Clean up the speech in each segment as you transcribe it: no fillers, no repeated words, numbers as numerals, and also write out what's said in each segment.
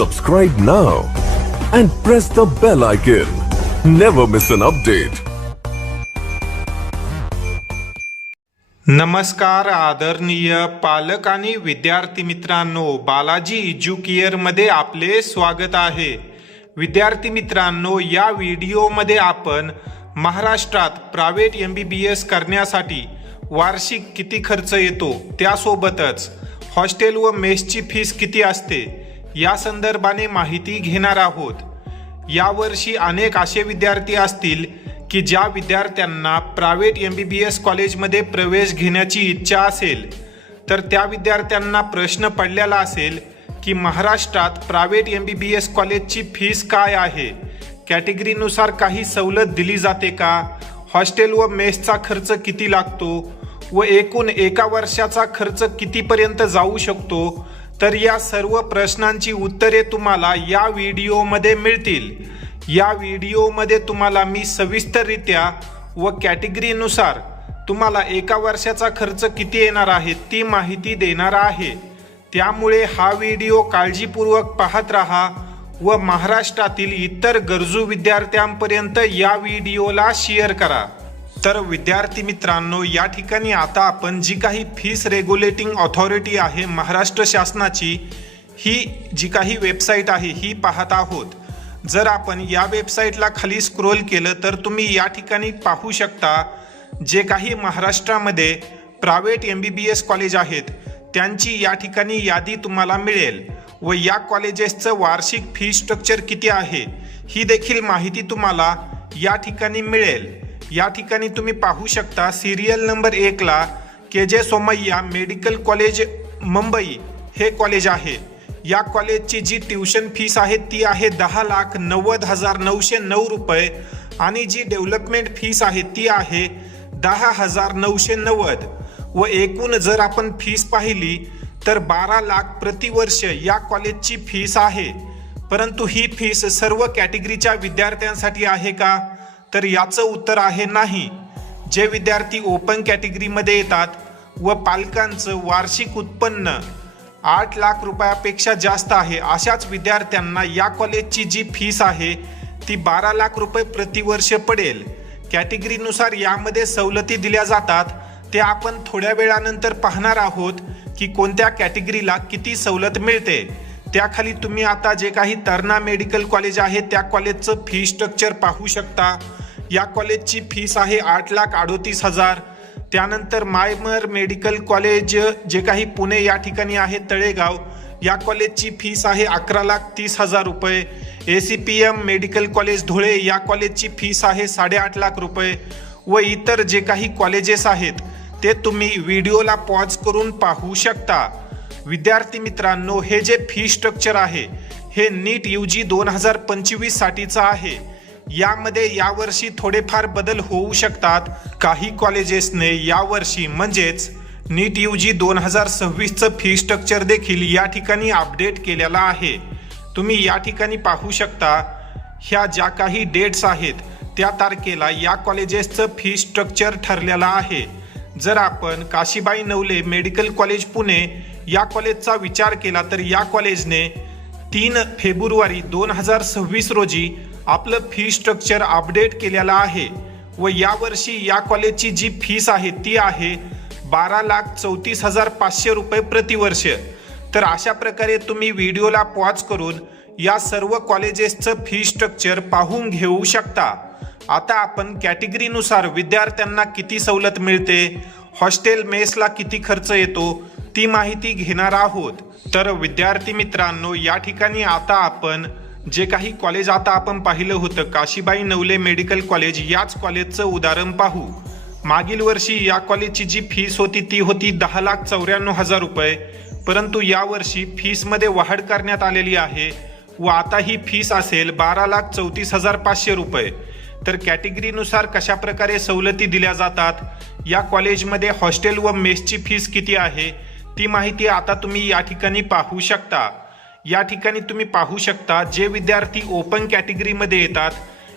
Subscribe now and press the bell icon. Never miss an update. नमस्कार आदरणीय पालक आणि विद्यार्थी मित्रांनो, बालाजी एज्युकेअर मध्ये आपले स्वागत आहे। विद्यार्थी मित्रांनो, या व्हिडिओमध्ये आपण महाराष्ट्रात प्रायव्हेट MBBS करण्यासाठी वार्षिक किती खर्च येतो, त्यासोबतच हॉस्टेल व मेसची फीस किती असते या संदर्भाने माहिती घेणार आहोत। यावर्षी अनेक असे विद्यार्थी असतील की ज्या विद्यार्थ्यांना प्रायव्हेट MBBS कॉलेजमध्ये प्रवेश घेण्याची इच्छा असेल, तर त्या विद्यार्थ्यांना प्रश्न पडलेला असेल की महाराष्ट्रात प्रायव्हेट MBBS कॉलेजची फीस काय आहे, कॅटेगरीनुसार काही सवलत दिली जाते का, हॉस्टेल व मेसचा खर्च किती लागतो व एकूण एका वर्षाचा खर्च कितीपर्यंत जाऊ शकतो। तर या सर्व प्रश्नांची उत्तरे तुम्हाला या व्हिडिओमध्ये मिळतील। या व्हिडिओमध्ये तुम्हाला मी सविस्तररित्या व कॅटेगरीनुसार तुम्हाला एका वर्षाचा खर्च किती येणार आहे ती माहिती देणार आहे। त्यामुळे हा व्हिडिओ काळजीपूर्वक पाहत राहा व महाराष्ट्रातील इतर गरजू विद्यार्थ्यांपर्यंत या व्हिडिओला शेअर करा। तर विद्यार्थी मित्रांनो, या ठिकाणी आता आपण जी काही फीस रेग्युलेटिंग ऑथॉरिटी आहे महाराष्ट्र शासनाची, ही जी काही वेबसाईट आहे ही पाहत आहोत। जर आपण या वेबसाईटला खाली स्क्रोल केलं तर तुम्ही या ठिकाणी पाहू शकता जे काही महाराष्ट्रामध्ये प्रायव्हेट MBBS कॉलेज आहेत त्यांची या ठिकाणी यादी तुम्हाला मिळेल व या कॉलेजेसचं वार्षिक फी स्ट्रक्चर किती आहे ही देखील माहिती तुम्हाला या ठिकाणी मिळेल। या ठिकाणी तुम्ही पाहू शकता सिरियल नंबर 1 ला KJ Somaiya medical college Mumbai हे कॉलेज आहे। या कॉलेजची जी ट्युशन फीस आहे ती आहे 10,90,909 रुपये आणि जी डेव्हलपमेंट फीस आहे ती आहे 10,990 व एकूण जर आपण फीस पाहिली तर 12 लाख प्रतिवर्ष या कॉलेजची फीस आहे। परंतु ही फीस सर्व कॅटेगरीच्या विद्यार्थ्यांसाठी आहे का, तर याचं उत्तर आहे नाही। जे विद्यार्थी ओपन कॅटेगरीमध्ये येतात व पालकांचं वार्षिक उत्पन्न 8 लाख रुपयापेक्षा जास्त आहे अशाच विद्यार्थ्यांना या कॉलेजची जी फीस आहे ती 12 लाख रुपये प्रतिवर्ष पडेल। कॅटेगरीनुसार यामध्ये सवलती दिल्या जातात, ते आपण थोड्या वेळानंतर पाहणार आहोत की कोणत्या कॅटेगरीला किती सवलत मिळते। त्याखाली तुम्ही आता जे काही तरणा मेडिकल कॉलेज आहे त्या कॉलेजचं फी स्ट्रक्चर पाहू शकता। या कॉलेजची फीस आहे 8,38,000। त्यानंतर मायमर मेडिकल कॉलेज जे काही पुणे या ठिकाणी आहे तळेगाव, या कॉलेजची फीस आहे 11,30,000 रुपये। ACPM मेडिकल कॉलेज धुळे या कॉलेजची फीस आहे 8.5 लाख रुपये व इतर जे काही कॉलेजेस आहेत ते तुम्ही व्हिडिओला पॉज करून पाहू शकता। विद्यार्थी मित्रांनो, हे जे फी स्ट्रक्चर आहे हे नीट UG 2025 साठीचं आहे। यामध्ये यावर्षी थोडेफार बदल होऊ शकतात। काही कॉलेजेसने यावर्षी म्हणजेच नीट UG 2026चं फी स्ट्रक्चर देखील या ठिकाणी अपडेट केलेला आहे। तुम्ही या ठिकाणी पाहू शकता ह्या ज्या काही डेट्स आहेत त्या तारखेला या कॉलेजेसचं फी स्ट्रक्चर ठरलेलं आहे। जर आपण काशीबाई नवले मेडिकल कॉलेज पुणे या कॉलेजचा विचार केला तर या कॉलेजने 3 फेब्रुवारी 2026 रोजी आपलं फी स्ट्रक्चर अपडेट केलेलं आहे व यावर्षी या कॉलेजची जी फीस आहे ती आहे 12,34,500 रुपये प्रतिवर्ष। तर अशा प्रकारे तुम्ही व्हिडिओला पॉज करून या सर्व कॉलेजेसचं फी स्ट्रक्चर पाहून घेऊ शकता। आता आपण कॅटेगरीनुसार विद्यार्थ्यांना किती सवलत मिळते, हॉस्टेल मेसला किती खर्च येतो ती माहिती घेणार आहोत। तर विद्यार्थी मित्रांनो, या ठिकाणी आता आपण जे काही कॉलेज आता आपण पाहिलं होतं काशीबाई नवले मेडिकल कॉलेज, याच कॉलेजचं उदाहरण पाहू। मागील वर्षी या कॉलेजची जी फीस होती ती होती 10,94,000 रुपये, परंतु यावर्षी फीसमध्ये वाढ करण्यात आलेली आहे व आता ही फीस असेल 12,34,500 रुपये। तर कॅटेगरीनुसार कशा प्रकारे सवलती दिल्या जातात, या कॉलेजमध्ये हॉस्टेल व मेसची फीस किती आहे ती माहिती आता तुम्ही या ठिकाणी पाहू शकता। या ठिकाणी तुम्ही पाहू शकता जे विद्यार्थी ओपन कॅटेगरीमध्ये येतात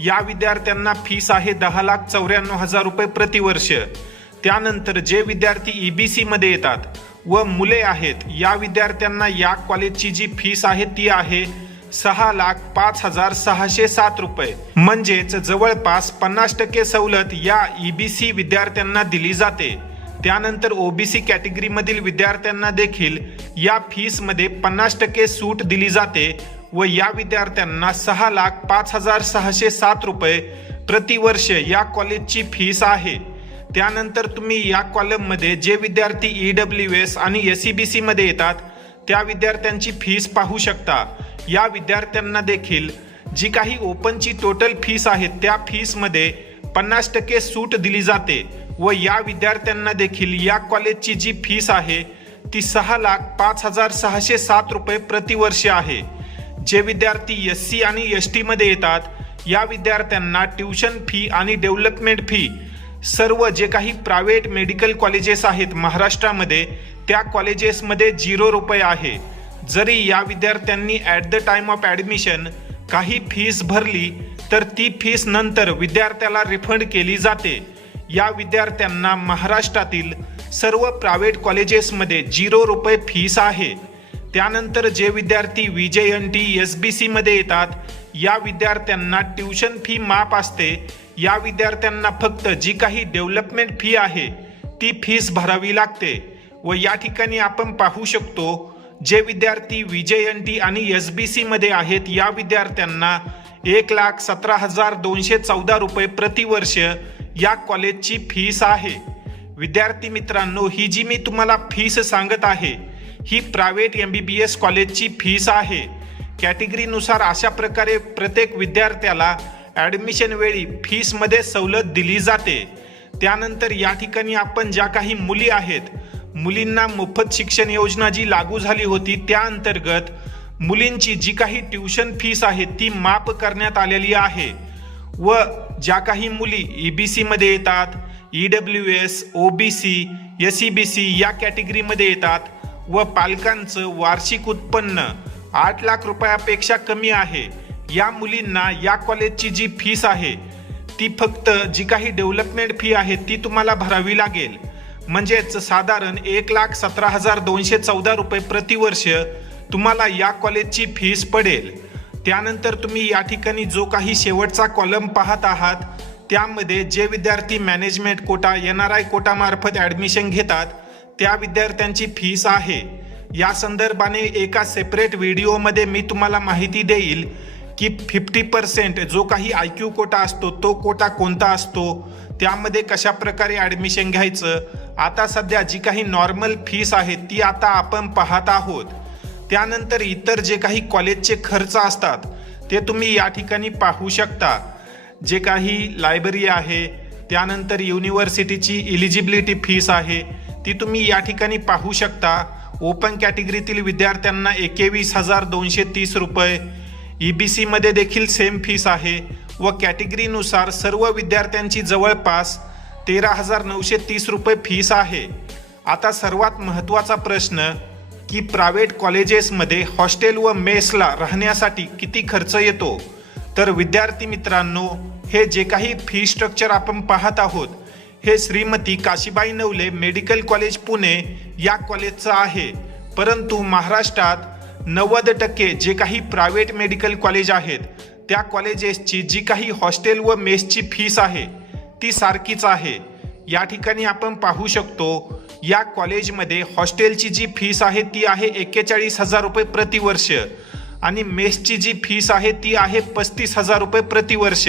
या विद्यार्थ्यांना फीस आहे 10,94,000 रुपये प्रतिवर्ष। त्यानंतर जे विद्यार्थी EBC मध्ये येतात व मुले आहेत या विद्यार्थ्यांना या कॉलेजची जी फीस आहे ती आहे 6,05,607 रुपये, म्हणजेच जवळपास 50% सवलत या EBC विद्यार्थ्यांना दिली जाते। त्यानंतर OBC कॅटेगरीमधील विद्यार्थ्यांना देखील या फीसमध्ये 50% सूट दिली जाते व या विद्यार्थ्यांना 6,05,607 रुपये प्रतिवर्ष या कॉलेजची फीस आहे। त्यानंतर तुम्ही या कॉलममध्ये जे विद्यार्थी EWS आणि SEBC मध्ये येतात त्या विद्यार्थ्यांची फीस पाहू शकता। या विद्यार्थ्यांना देखील जी काही ओपनची टोटल फीस आहे त्या फीसमध्ये 50% सूट दिली जाते व या विद्यार्थ्यांना देखील या कॉलेजची जी फीस आहे ती 6,05,607 रुपये प्रतिवर्ष आहे। जे विद्यार्थी SC आणि ST मध्ये येतात या विद्यार्थ्यांना ट्युशन फी आणि डेव्हलपमेंट फी सर्व जे काही प्रायव्हेट मेडिकल कॉलेजेस आहेत महाराष्ट्रामध्ये त्या कॉलेजेसमध्ये 0 रुपये आहे। जरी या विद्यार्थ्यांनी at the time of admission काही फीस भरली तर ती फीस नंतर विद्यार्थ्याला रिफंड केली जाते। या विद्यार्थ्यांना महाराष्ट्रातील सर्व प्रायव्हेट कॉलेजेसमध्ये 0 रुपये फीस आहे। त्यानंतर जे विद्यार्थी VJNT SBC मध्ये येतात या विद्यार्थ्यांना ट्युशन फी माफ असते। या विद्यार्थ्यांना फक्त जी काही डेव्हलपमेंट फी आहे ती फीस भरावी लागते व या ठिकाणी आपण पाहू शकतो जे विद्यार्थी VJNT आणि SBC मध्ये आहेत या विद्यार्थ्यांना 1,17,214 रुपये प्रतिवर्ष या कॉलेजची फीस आहे। विद्यार्थी मित्रांनो, ही जी मी तुम्हाला फीस सांगत आहे ही प्रायव्हेट MBBS कॉलेजची फीस आहे। कॅटेगरीनुसार अशा प्रकारे प्रत्येक विद्यार्थ्याला ॲडमिशन वेळी फीसमध्ये सवलत दिली जाते। त्यानंतर या ठिकाणी आपण ज्या काही मुली आहेत मुलींना मोफत शिक्षण योजना जी लागू झाली होती त्या अंतर्गत मुलींची जी काही ट्युशन फीस आहे ती माफ करण्यात आलेली आहे व ज्या काही मुली EBC मध्ये येतात EWS OBC SEBC या कॅटेगरीमध्ये येतात व पालकांचं वार्षिक उत्पन्न 8 लाख रुपयापेक्षा कमी आहे या मुलींना या कॉलेजची जी फीस आहे ती फक्त जी काही डेव्हलपमेंट फी आहे ती तुम्हाला भरावी लागेल, म्हणजेच साधारण 1,17,214 रुपये प्रतिवर्ष तुम्हाला या कॉलेजची फीस पडेल। त्यानंतर तुम्ही या ठिकाणी जो काही शेवटचा कॉलम पाहत आहात त्यामध्ये जे विद्यार्थी मॅनेजमेंट कोटा NRI कोटा मार्फत ॲडमिशन घेतात त्या विद्यार्थ्यांची फीस आहे। या संदर्भाने एका सेपरेट व्हिडिओमध्ये मी तुम्हाला माहिती देईल की 50% जो काही IQ कोटा असतो तो कोटा कोणता असतो, त्यामध्ये कशा प्रकारे ॲडमिशन घ्यायचं। आता सध्या जी काही नॉर्मल फीस आहे ती आता आपण पाहत आहोत। त्यानंतर इतर जे काही कॉलेजचे खर्च असतात ते तुम्ही या ठिकाणी पाहू शकता। जे काही लायब्ररी आहे त्यानंतर युनिव्हर्सिटीची इलिजिबिलिटी फीस आहे ती तुम्ही या ठिकाणी पाहू शकता। ओपन कॅटेगरीतील विद्यार्थ्यांना 21,230 रुपये, EBC मध्ये देखील सेम फीस आहे व कॅटेगरीनुसार सर्व विद्यार्थ्यांची जवळपास 13,930 रुपये फीस आहे। आता सर्वात महत्त्वाचा प्रश्न की प्रायव्हेट कॉलेजेसमध्ये हॉस्टेल व मेसला राहण्यासाठी किती खर्च येतो। तर विद्यार्थी मित्रांनो, हे जे काही फी स्ट्रक्चर आपण पाहत आहोत हे श्रीमती काशीबाई नवले मेडिकल कॉलेज पुणे या कॉलेजचं आहे। परंतु महाराष्ट्रात 90% जे काही प्रायव्हेट मेडिकल कॉलेज आहेत त्या कॉलेजेसची जी काही हॉस्टेल व मेसची फीस आहे ती सारखीच आहे। या ठिकाणी आपण पाहू शकतो या कॉलेजमध्ये हॉस्टेलची जी फीस आहे ती आहे 41,000 रुपये प्रतिवर्ष आणि मेसची जी फीस आहे ती आहे 35,000 रुपये प्रतिवर्ष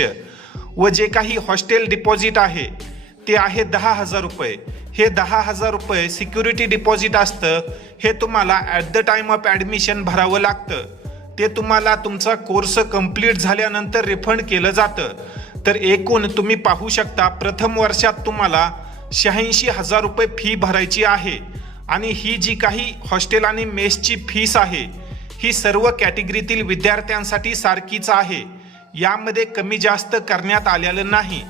व जे काही हॉस्टेल डिपॉझिट आहे ते आहे 10,000 रुपये। हे 10,000 रुपये सिक्युरिटी डिपॉझिट असतं, हे तुम्हाला at the time of admission भरावं लागतं। ते तुम्हाला तुमचा कोर्स कंप्लीट झाल्यानंतर रिफंड केलं जातं। तर एकूण तुम्ही पाहू शकता प्रथम वर्षात तुम्हाला 86,000 रुपये फी भरायची आहे आणि ही जी काही हॉस्टेल आणि मेसची फीस आहे ही सर्व कॅटेगरीतील विद्यार्थ्यांसाठी सारखीच आहे, यामध्ये कमी जास्त करण्यात आलेलं नाही।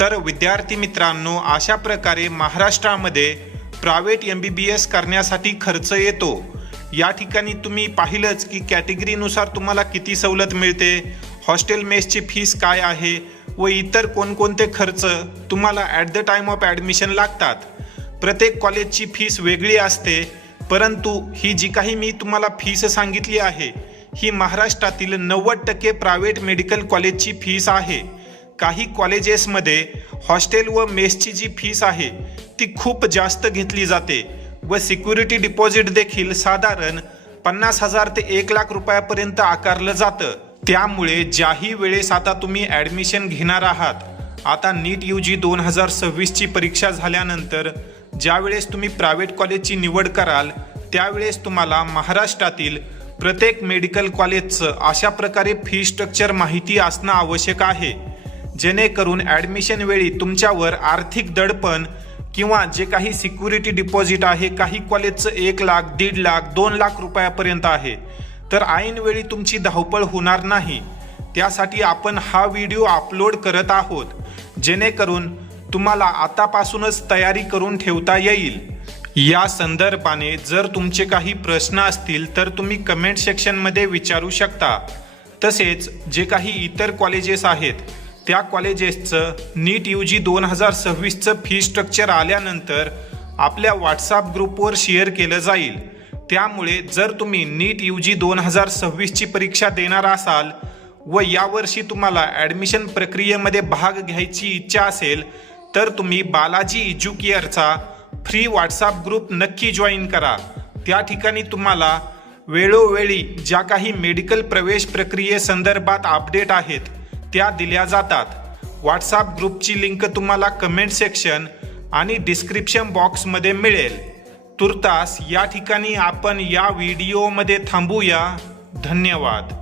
तर विद्यार्थी मित्रांनो, अशा प्रकारे महाराष्ट्रामध्ये प्रायव्हेट MBBS करण्यासाठी खर्च येतो। या ठिकाणी तुम्ही पाहिलंच की कॅटेगरीनुसार तुम्हाला किती सवलत मिळते, हॉस्टेल मेसची फीस काय आहे व इतर कोणकोणते खर्च तुम्हाला at the time of admission लागतात। प्रत्येक कॉलेजची फीस वेगळी असते, परंतु ही जी काही मी तुम्हाला फीस सांगितली आहे ही महाराष्ट्रातील 90% प्रायव्हेट मेडिकल कॉलेजची फीस आहे. काही कॉलेजेसमध्ये हॉस्टेल व मेसची जी फीस आहे ती खूप जास्त घेतली जाते व सिक्युरिटी डिपॉझिट देखील साधारण 50,000 ते 1 लाख रुपयापर्यंत आकारलं जातं. त्यामुळे ज्याही वेळेस आता तुम्ही ॲडमिशन घेणार आहात, आता नीट UG 2026ची परीक्षा झाल्यानंतर ज्यावेळेस तुम्ही प्रायव्हेट कॉलेजची निवड कराल त्यावेळेस तुम्हाला महाराष्ट्रातील प्रत्येक मेडिकल कॉलेजचं अशा प्रकारे फी स्ट्रक्चर माहिती असणं आवश्यक आहे, जेणेकरून ॲडमिशन वेळी तुमच्यावर आर्थिक दडपण किंवा जे काही सिक्युरिटी डिपॉझिट आहे, काही कॉलेजचं 1 लाख, 1.5 लाख, 2 लाख रुपयापर्यंत आहे, तर ऐनवेळी तुमची धावपळ होणार नाही. त्यासाठी आपण हा व्हिडिओ अपलोड करत आहोत, जेणेकरून तुम्हाला आतापासूनच तयारी करून ठेवता येईल. या संदर्भाने जर तुमचे काही प्रश्न असतील तर तुम्ही कमेंट सेक्शनमध्ये विचारू शकता. तसेच जे काही इतर कॉलेजेस आहेत त्या कॉलेजेसचं नीट UG 2026चं फी स्ट्रक्चर आल्यानंतर आपल्या व्हॉट्सॲप ग्रुपवर शेअर केलं जाईल. त्यामुळे जर तुम्ही नीट UG 2026ची परीक्षा देणार असाल व यावर्षी तुम्हाला ॲडमिशन प्रक्रियेमध्ये भाग घ्यायची इच्छा असेल तर तुम्ही बालाजी एज्युकेअरचा फ्री व्हॉट्सॲप ग्रुप नक्की जॉईन करा. त्या ठिकाणी तुम्हाला वेळोवेळी ज्या काही मेडिकल प्रवेश प्रक्रियेसंदर्भात अपडेट आहेत त्या दिल्या जातात. व्हॉट्सॲप ग्रुपची लिंक तुम्हाला कमेंट सेक्शन आणि डिस्क्रिप्शन बॉक्समध्ये मिळेल. तुर्तास या ठिकाणी आपण या व्हिडिओमध्ये थांबूया. धन्यवाद.